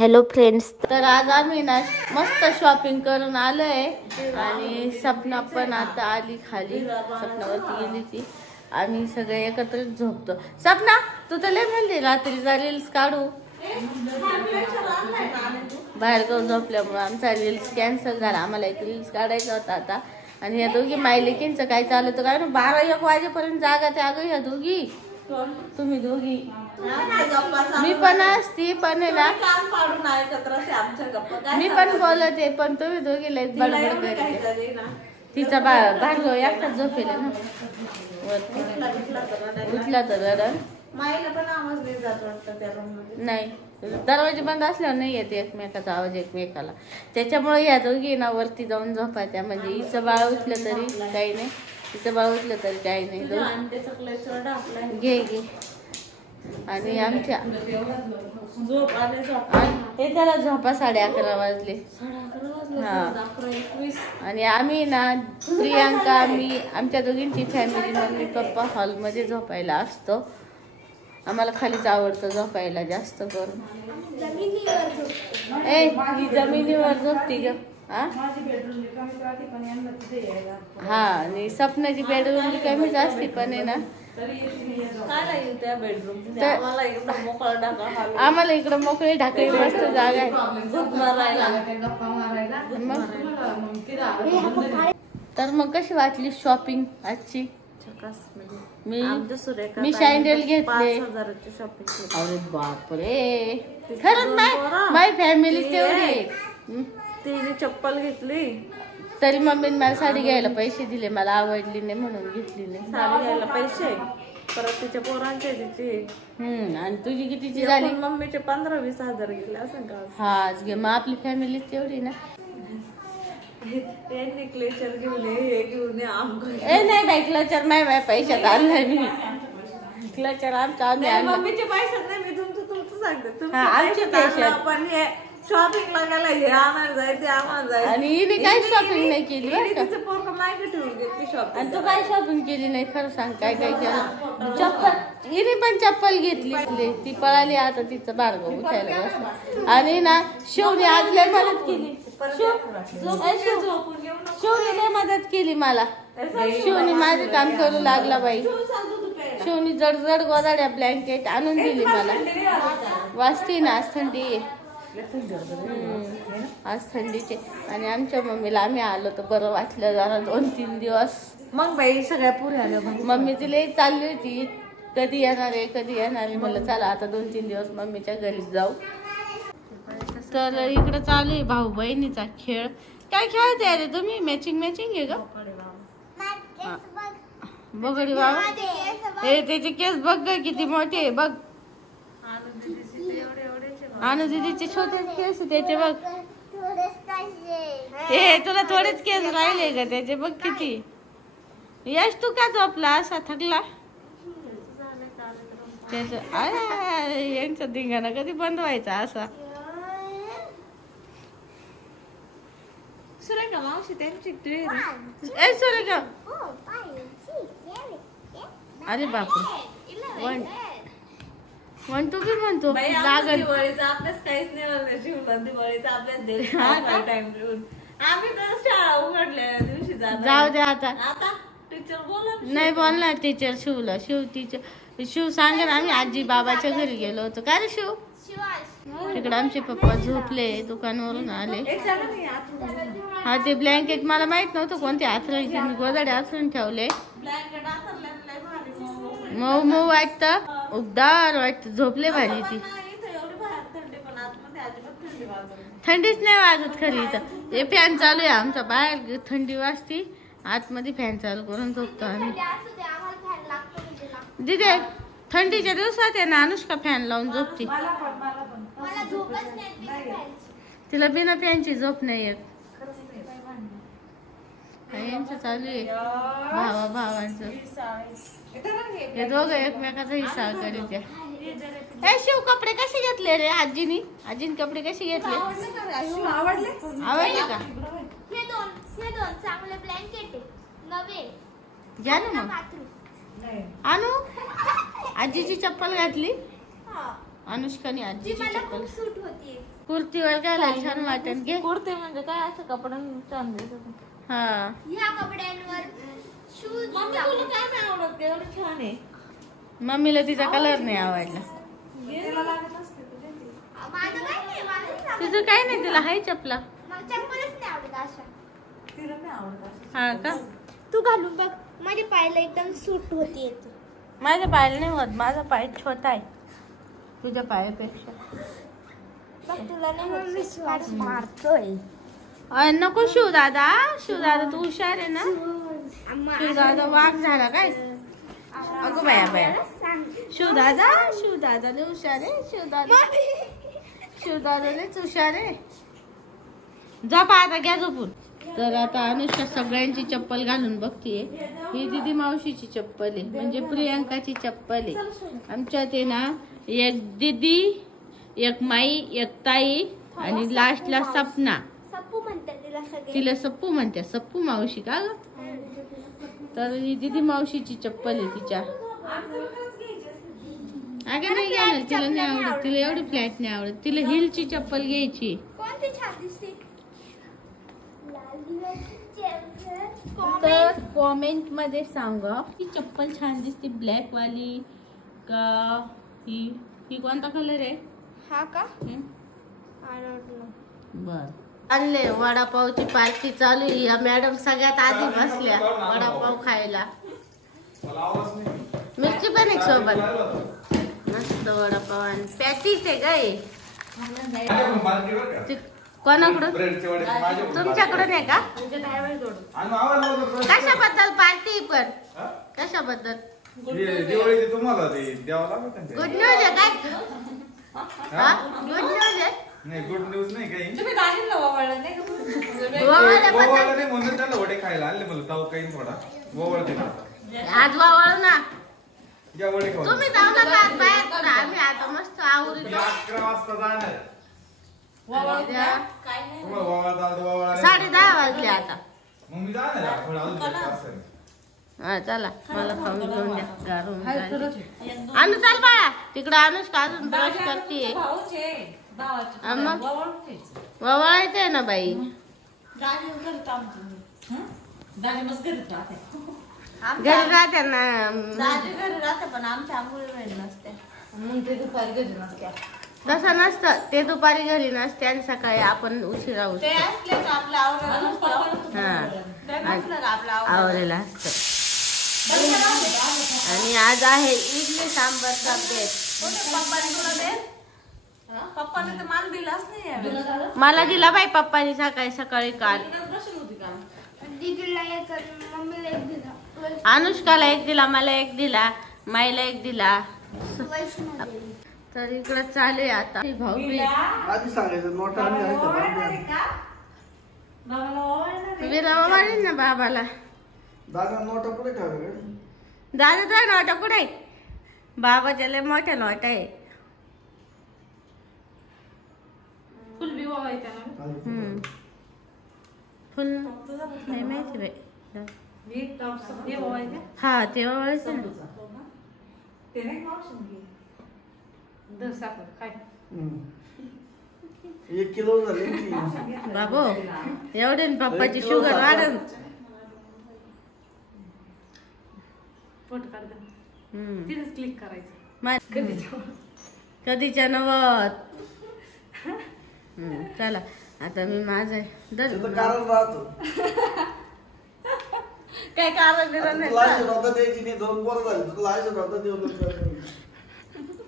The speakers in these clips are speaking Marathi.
हॅलो फ्रेंड्स, तर आज आम्ही ना मस्त शॉपिंग करून आलोय आणि सपना पण आता आली खाली. सपनावरती गेली ती. आम्ही सगळे एकत्र झोपतो. सपना तू तर लय म्हणली रात्रीचा रील्स काढू, बाहेर जाऊन झोपल्यामुळे आमचा रील्स कॅन्सल झाला. आम्हाला एक रील्स काढायचा होता आता. आणि या दोघी मायलेकींचं काय चालू तर काय ना 12-1 वाजेपर्यंत जागा त्या अगं ह्या दोघी. तुम्ही दोघी मी पण असती पण आहे ना, मी पण बोलते पण तुम्ही दोघी लय बडबड करते. तिचा भार्गव एकटाच झोपेल ना वरती. उठला तर रडण नाही, दरवाजे बंद असल्यावर नाही येते एकमेकाचा आवाज एकमेकाला. त्याच्यामुळे या दोघी ना वरती जाऊन झोपायच्या. म्हणजे हिचं बाळ उठलं तरी काही नाही, तिचं बाळ उठलं तरी काही नाही. घे घे. आणि आमच्या हे त्याला झोपा 11:30 वाजले. आणि आम्ही ना प्रियांका मी आमच्या दोघींची फॅमिली मम्मी पप्पा हॉलमध्ये झोपायला असतो. आम्हाला खालीच आवडतं झोपायला जास्त करून. ही जमिनीवर झोपती ग. हा आणि सपनाची बेडरूम कमीच असते पण आहे ना. आम्हाला इकडं मोकळी ढाकळी मस्त जागा आहे. तर मग कशी वाटली शॉपिंग आजची? मी सँडल घेतले. अरे बापरे, खरंच माय फॅमिली तेवढी. तिने चप्पल घेतली तरी मम्मीने मला साडी घ्यायला पैसे दिले. मला आवडली नाही म्हणून घेतली नाही. साडी घ्यायला पैसे परत तिच्या पोरांचे तिचे. आणि तुझी कितीची झाली? मम्मीचे 15-20 हजार गेले असं का? हा घे. मग आपली फॅमिली तेवढी ना. क्लेचर घेऊन हे घेऊन नाही बाई, क्लचर नाही पैशात आणलाय मी. क्लचर आमचा मम्मीचे पैशात नाही. मी तुमचं सांगते आमचे पैसे पण हे शॉपिंग लागायला हे आम्हाला जायचे आम्हाला जायचं. आणि हिने काय शॉपिंग नाही केली. तिचं पोरगं मागे ठेवून घेतली शॉपिंग. आणि तू काय शॉपिंग केली नाही खरं सांग. काय काय केलं? चप्पल हिने पण चप्पल घेतली. ती पळाली आता तिचं भार्गव उठायला बसलं. आणि ना शिवने आज लय मदत केली. शिवने लय मदत केली मला. शिवने माझे काम करू लागला बाई. शिवने जड गोदाड्या ब्लँकेट आणून दिली मला. वाजती ना आज थंडी आहे. आज थंडीचे. आणि आमच्या मम्मीला आम्ही आलो तर बरं वाटलं जरा 2-3 दिवस. मग बाई सगळ्या पुढे आल्या. मम्मी तिला चालली होती कधी येणार आहे कधी येणार आहे. म्हणलं चला आता 2-3 दिवस मम्मीच्या घरी जाऊ. तर इकडं चालू आहे भाऊ बहिणीचा खेळ. काय खेळते अरे तुम्ही? मॅचिंग आहे का? बघडी बाबा हे त्याचे केस बघ ग किती मोठे आहे बघ. आणू दीदीचे छोटे केस त्याचे बघ. हे तुला थोडेच केस राहिले का त्याचे बघ किती. यश तू का झोपला असा थकला? त्याच यांचा धिंगाणा कधी बंद व्हायचा असा. सुरेखा मावशी त्यांची सुरेखा अरे बापरे. वन टू बी म्हणतो दिवाळीचा अभ्यास काहीच नाही. दिवाळीचा अभ्यास टाइम आम्ही तर शाळा उघडल्या दिवशी जाऊ दे आता. टीचर बोलत नाही बोलणार टीचर. शिव सांगेल आम्ही आजी बाबाच्या घरी गेलो होतो. काय रे शिव? तिकडे आमचे पप्पा झोपले, दुकानावरून आले. हा ते ब्लँकेट मला माहित नव्हतं कोणते आथरून गोदाडे आथरून ठेवले. मऊ मऊ वाटत, उबदार वाटत. झोपले भाजी ती. थंडीच नाही वाजत खरी इथं. हे फॅन चालू आहे आमचा. बाहेर थंडी वाजती, आतमध्ये फॅन चालू करून झोपतो आम्ही. दिदे थंडीच्या दिवसात आहे ना अनुष्का फॅन लावून झोपती. तिला बिना फॅनची झोप नाही येत. यांचं चालू आहे भावांचं. हे दोघं एकमेकाचा हिस्सा करीत. शिव कपडे कसे घेतले रे आजीनी? आजीने कपडे कसे घेतले? आवडले का? घ्या ना मग. आणू आजीची चप्पल घातली. अनुष्काने आजीची चप्पल सूट होती कुर्तीवर घालायला छान वाटेल घे. कुर्ते म्हणजे काय असं कपडा छान दिसत. हा ह्या कपड्यांवर शूज मम्मी तुला काय नाही आवडत ते एवढं छान आहे. मम्मीला तिचा कलर नाही आवडला. त्याला लागत असते तुझे ते. माझं काय नाही मला नाही आवडत. तुझं काय नाही तिला हाय चपला. मला चप्पलच नाही आवडत अशा. तिला नाही आवडत असं. हा का तू घालून बघ माझ्या पायाला एकदम सूट होती येते. माझ्या पायाला नाही होत. माझा पाय छोटा आहे तुझ्या पायापेक्षा. बघ तुला नाही होत विश्वास मारतोय. नको शिव दादा तू हुशार आहे ना. शिव दादा वाघ झाला काय. अगो बाया बाया शिव दादा लय हुशार आहे. शिव दादा लयच हुशार आहे. झोपा आता घ्या झोपून. तर आता अनुष्का सगळ्यांची चप्पल घालून बघतीये. ही दीदी मावशीची चप्पल आहे म्हणजे प्रियांकाची चप्पल आहे. आमच्यात आहे ना एक दीदी एक माई एक ताई आणि लास्टला सपना. सप्पू म्हणतात तिला सगळे. तिला सप्पू म्हणते. सप्पू मावशी का ग. तर ही दीदी मावशीची चप्पल आहे तिच्या. अगं नाही घ्यायला तिला नाही आवडत. तिला एवढी फ्लॅट नाही आवडत. तिला हिलची चप्पल घ्यायची. कोणती छान दिसते. लाल दिव्याची चप्पल. तर कॉमेंट मध्ये सांगा ही चप्पल छान दिसते ब्लॅक वाली का ही कोणता कलर आहे. हा का बर आणले वडापावची पार्टी चालू आहे. या मॅडम सगळ्यात आधी बसल्या वडापाव खायला. मिरची पण एक सोबत मस्त वडापाव आणि पॅटीस आहे काय. कोणाकडून तुमच्याकडून आहे का. कशाबद्दल पार्टी पण कशाबद्दल दिवाळीची तुम्हाला द्यावं लागत. गुड न्यूज आहे काय. गुड न्यूज आहे. नाही गुड न्यूज नाही काही. तुम्ही दाजीला ओवाळलं नाही का? ओवाळलं नाही म्हणून त्याला वडे खायला आणले मला. ताव काही थोडा ओवाळते आज वावळ ना या वडे खाऊ. तुम्ही जाऊ नका आज बाहेर. आम्ही आता मस्त आवडीत 11 वाजता जाणार. काय नाही. तुम्हाला ओवाळता 10:30 वाजले आता. मग मी जाणार थोडा अजून. हा चला मला खाऊन घेऊन द्या गारून. अनु चाल बाळा तिकडं अनुष्का अजून ब्रश करतीये. भाऊच आहे. भावाची मग? ओवाळून घ्यायचं. ववाळायचंय ना बाई. दाजी घरी आमचं. दाजी मस्त घरीच राहते. घरी राहते ना. दाजी घरी राहते पण आमच्या आंघोळी वेळ नसते. मग ते दुपारी घरी नसते. तसं नसतं. ते दुपारी घरी नसते आणि सकाळी आपण उशिरा ते उठतो. असले का आपल्या आवरायला नसतं. हा ते नसलं का आपल्या आवरायला. आवरेला असतं. आणि आज आहे इडली सांबारचा बेत. पप्पाने तुला दे. पप्पाने तर माल दिलाच नाही यावेळी. मला दिला बाई पप्पानी सकाळी काल. बसून होती का? दीदीला एक मम्मीला एक दिला. अनुष्काला एक दिला मला एक दिला माईला एक दिला. वैष्णोदेवी. तर इकडं चालू आहे आता भाऊ आधी सांगायचं नोटा आणि ओवाळणार आहे का? बाबाला ओवाळणार आहे? विरावा मारेन ना बाबाला. दादा नोटा पुढे ठेवले. दादा तर नोटा कुठे बाबाच्या लय मोठ्या नोटा आहे. फुल बी ओवाळायचं ना? फुल नाही माहिती बाई. हे टॉप्स हे ओवाळायचं? हा ते ओवाळायचं ना. ते नाही मावशीने घे. दर साखर काय? 1 किलो झाले की. बाबो एवढे ना पप्पाची शुगर वाढन. फोटो काढ दे. तिथेच क्लिक करायचं. कधीच्या नवत. चला आता मी माझं त्याचं कारण राहतो. काय कारण दिलं नाही. तुला आशीर्वाद द्यायची नाही. 2 पोरं झाली तुला आशीर्वाद देऊन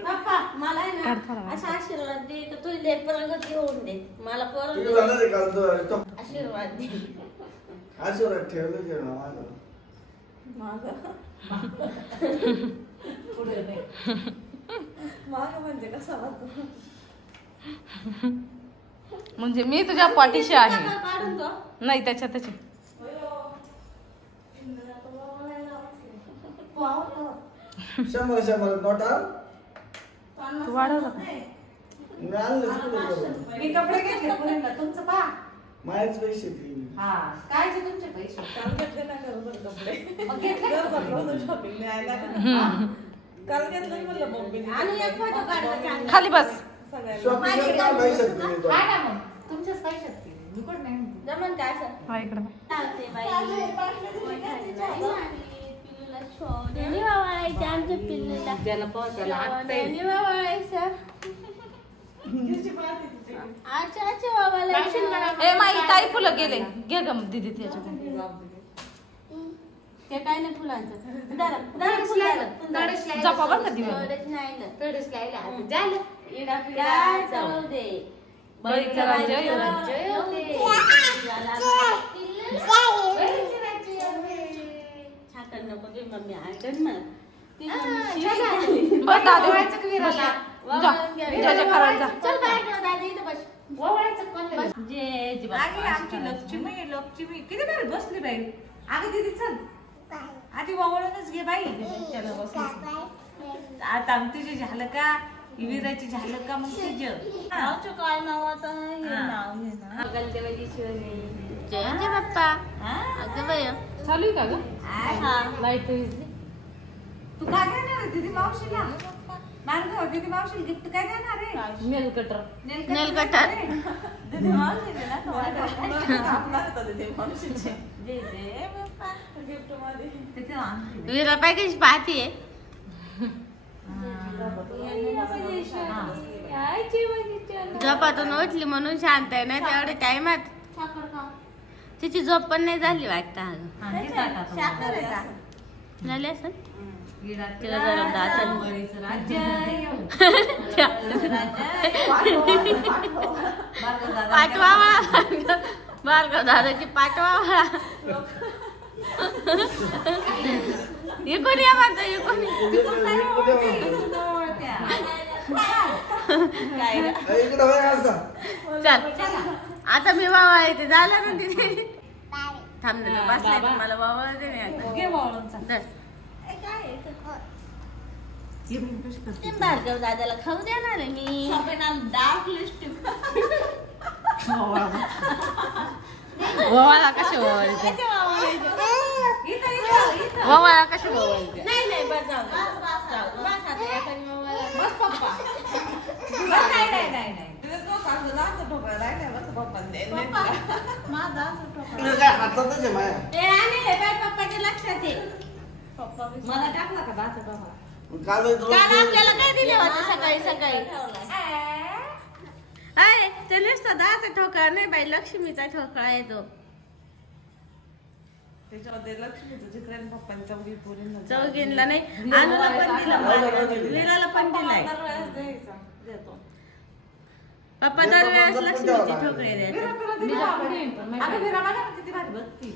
पप्पा मला आहे ना असा आशीर्वाद दे तर तू लेट परत घेऊन दे मला तुम्ही परत जाणार आहे काल आशीर्वाद दे. आशीर्वाद ठेवलं जेवण माझं. पुढे नाही. मागं म्हणजे कसा राहतो? म्हणजे मी तुझ्या पाठीशी आहे. काढून तो नाही त्याच्या त्याच्या 100 नोटा तू वाढवलं का? मी आणलंच कुठे मी कपडे घेतले पुरीला. तुमचं पहा. माझेच पैसे ती. हा काय जे तुमचे पैसे काल घेतले ना बरोबर कपडे. मग घेतले का शॉपिंग मिळायला? काल घेतलं म्हणलं मम्मीने. आणि एक फोटो काढला चांगला. खाली बस. शॉपिंग करता नाही शकते मी पण. हा ना मग तुमच्याच पैशात केली. मी कुठं नाही जमन का असं हा इकडे चालते बाई. पिल्लूला छोड्याने वावळायचं आमच्या पिल्लूला. ज्याला पोहोचायला छोड्याने वावळायचं. अच्छा अच्छा वावळायचं. ए माई काही फुलं गेले घे ग दीदी त्याच्याकडे. ते काय नाही फुलांचं दरच लागलं. जपा बरं का दिवा. थोडंच लागलं झालं. इडा पिडा जाऊ दे. बळीचं राज्य येऊ दे. येऊ दे. छाकण नको दे मम्मी आयकन मला. ती मम्मी शिवाय आली. बस दादू जा. विजयाच्या घरात जा. चल बाहेर ठेव दादा इथं बस. बस. जे जी अगं आमची लक्ष्मी किती भारी बसली बाई. अगं दीदी चल आधी वळूनच घे बाई. चला बस. आता तुझी झालं का विराची झालं का मग तुझं नावचं काय नाव आता हे नाव घे ना. जय जय बाप्पा. अगं बाई चालू आहे का ग हा लाईट विजली. तू काय देणार आहे दीदी मावशीला? मार्ग दीदी मावशीला गिफ्ट काय देणार आहे? नेल कटर. नेल कटर. दीदी मावशीला ना कापणार होता दीदी मावशीचे. दे दे बाप्पा गिफ्ट मध्ये तिथे आणते. विरा पॅकेज पाहतीये. झोपातून उठली म्हणून शांत आहे ना तेवढ्या टाइमात. तिची झोप पण नाही झाली वाटतं. झाली असं तिला जरा दाचन पाठवा भार्गव दादाची पाठवा. इकून या म्हणतो इकून. इकडं वय असा. चल आता मी वावळा येते झालं ना तिथे. थांब ना बसलाय मला वावळ दे ना. घे वळूनचा. भार्गव दादाला खाऊ देणार आहे मी. Dark lipstick. ववाला कशी ववाळते. ववाला कशी ववाळते. नाही नाही बस जाऊ दे. बस आता एखादी वावळा. बस पप्पा. नाही. तुला तो सांगतो ना असं ठोकळा राहिलाय बस पप्पा दे. माझा असं ठोकळा. तुला काय हातातच आहे माया. ए आणि हे बाय पप्पाच्या लक्षात आहे. मला टाकला का दाचा ठोकळा? काल काल आपल्याला काय दिले होते सकाळी अय ते नुसतं दहाचा ठोकळा नाही बाई लक्ष्मीचा ठोकळा येतो. त्याच्यामध्ये लक्ष्मीचं चित्र आणि पप्पांनी चौघी पोरींना चौघींना नाही अनुला पण दिला वीराला पण दिलाय. देतो. पप्पा दरवेळेस लक्ष्मीची ठोकळे द्यायचे. अगं विरा बघा ना किती भारी बघती.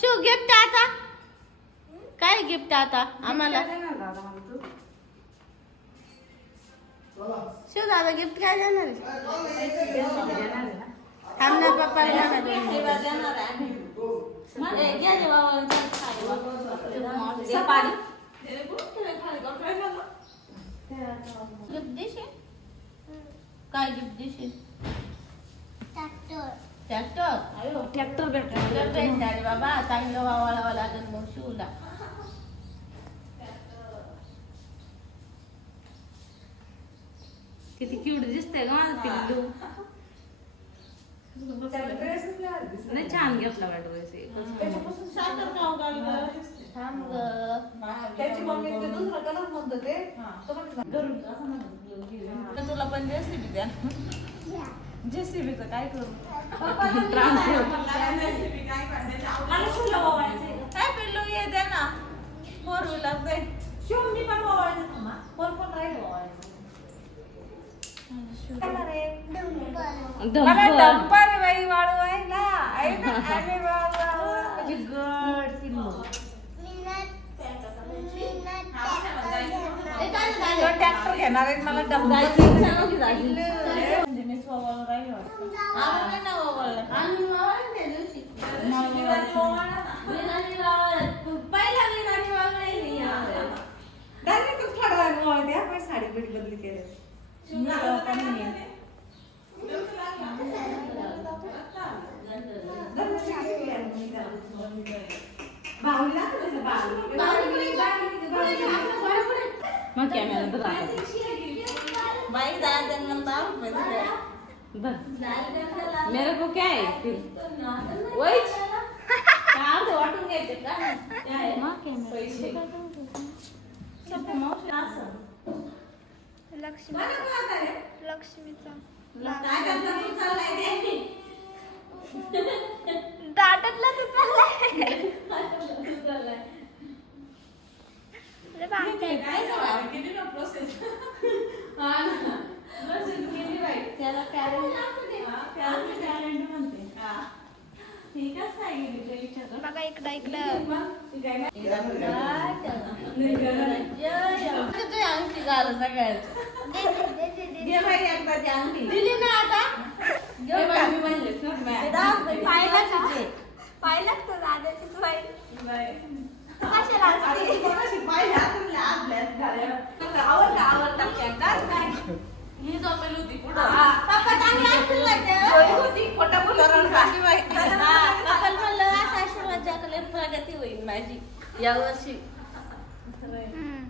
शिव गिफ्ट आता काय गिफ्ट आता आम्हाला. शिव दादा गिफ्ट काय देणार आहे? थांब ना पप्पा गिफ्ट देशील काय गिफ्ट देशील? ट्रॅक्टर भेटणार रे बाबा. चांगलं वावळावं लागेल मग शिवला. किती क्यूट दिसतंय ग माझं पिल्लू. नाही छान घेतला वाटत थांब ग. त्याची मम्मी ते दुसरा कलर म्हणतो ते तुला पण रेसिपी द्या. जेसीबीचं काय करू? काय पिल्लू ये दे ना. 4 व्हीलर दे. शिवनी पण वावायचं ना. 4 पण राहिलं वावायचं. डंपर बाई वाळू आहे ना. अरे बाबा म्हणजे गड पिल्लू. ट्रॅक्टर घेणार आहे मला डंपर. म्हणजे मी स्वभाव राहिलो साडी बिडी बदली केली. मग कॅमेरा धर आता. बाई दादा धर. मेरे को क्या है फिर वहीच काम ते वाटून घ्यायचे का काय पैसे लक्ष्मीचा दाटतला तर चाललाय त्याला बघा इकडं इकडं अंगठी झालं सगळ्यात दिली ना आता पाहिलं तो दादाचीच बाई कशाला असते ही झोपेल होती पुढं पप्पा चांगला आशीर्वाद द्या. खोटं बोलून पप्पाला म्हणलं असं आशीर्वाद द्या प्रगती होईल माझी यावर्षी हम्म.